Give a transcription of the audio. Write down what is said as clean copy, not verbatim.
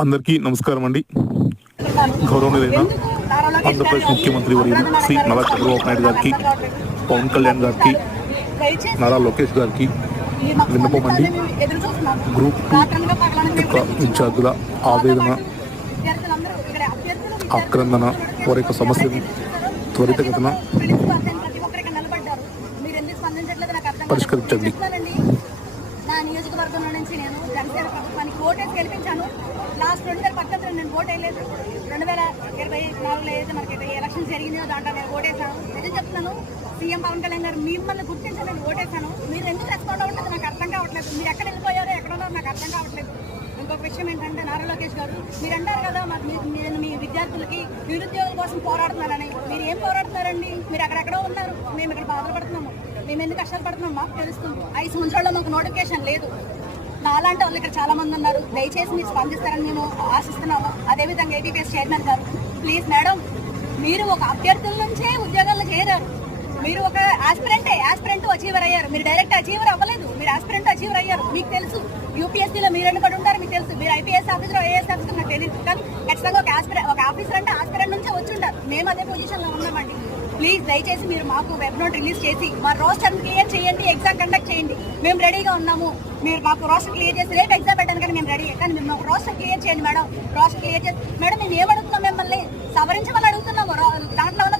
అందరికీ నమస్కారం అండి. గౌరవనీయులైన ఆంధ్రప్రదేశ్ ముఖ్యమంత్రి వర్యులు శ్రీ నారా చంద్రబాబు నాయుడు గారికి, పవన్ కళ్యాణ్ గారికి, నారా లోకేష్ గారికి విన్నపం అండి. గ్రూప్ 2 యొక్క విద్యార్థుల ఆవేదన, ఆక్రందన, వారి యొక్క సమస్యను త్వరితగతిన పరిష్కరించండి. నా నియోజకవర్గంలో నుంచి నేను జనసేన ప్రభుత్వానికి ఓటేసి గెలిపించాను. లాస్ట్ 2019 నేను ఓట్ వేయలేదు. 2024లో ఏదైతే మనకి ఎలక్షన్ జరిగిందో దాంట్లో నేను ఓటేసాను. నిజం చెప్తున్నాను, సీఎం పవన్ కళ్యాణ్ గారు మిమ్మల్ని గుర్తించి నేను ఓటేసాను. మీరు ఎందుకు రెస్పాండ్ అవ్వట్లేదు నాకు అర్థం కావట్లేదు. మీరు ఎక్కడ వెళ్ళిపోయారో ఎక్కడ ఉన్నారో నాకు అర్థం కావట్లేదు. ఇంకొక విషయం ఏంటంటే, నారా లోకేష్ గారు మీరు అంటారు కదా, నేను మీ విద్యార్థులకి నిరుద్యోగుల కోసం పోరాడుతున్నారని. మీరు ఏం పోరాడుతున్నారండి? మీరు అక్కడెక్కడో ఉన్నారు, మేము ఇక్కడ బాధపడుతున్నాము. మేము ఎందుకు కష్టాలు పడుతున్నాం మాకు తెలుస్తుంది. 5 సంవత్సరాల్లో మాకు నోటిఫికేషన్ లేదు. నాలాంటి వాళ్ళు ఇక్కడ చాలా మంది ఉన్నారు. దయచేసి మీరు స్పందిస్తారని మేము ఆశిస్తున్నాము. అదేవిధంగా ఏటీపీఎస్ చైర్మన్ గారు, ప్లీజ్ మేడం, మీరు ఒక అభ్యర్థుల నుంచే ఉద్యోగాల్లో చేరారు. మీరు ఒక ఆస్పిరెంట్ అచీవర్ అయ్యారు. మీరు డైరెక్ట్ అచీవర్ అవ్వలేదు, మీరు ఆస్పిరెంట్ అచీవర్ అయ్యారు. మీకు తెలుసు యూపీఎస్సీలో మీరు ఎన్నికడు ఉంటారు, మీకు తెలుసు. మీరు ఐపీఎస్ ఆఫీసర్, ఐఏఎస్ ఆఫీసర్ నాకు తెలియదు, కానీ ఖచ్చితంగా ఒక ఆఫీసర్ అంటే ఆస్పిరెంట్ నుంచే వచ్చి ఉంటారు. మేము అదే పొజిషన్లో ఉన్నామండి. ప్లీజ్ దయచేసి మీరు మాకు వెబ్ నోట్ రిలీజ్ చేసి మా రోస్టర్ క్లియర్ చేయండి, ఎగ్జామ్ కండక్ట్ చేయండి. మేము రెడీగా ఉన్నాము. మీరు మాకు రోస్టర్ క్లియర్ చేసి రేపు ఎగ్జామ్ పెట్టాను కానీ మేము రెడీ. కానీ మీరు మాకు రోస్టర్ క్లియర్ చేయండి మేడం. రోస్టర్ క్లియర్ చేసి మేడం మేము ఏమడుగుతున్నాం, మిమ్మల్ని సవరించమని అడుగుతున్నాము. దాంట్లో ఉన్న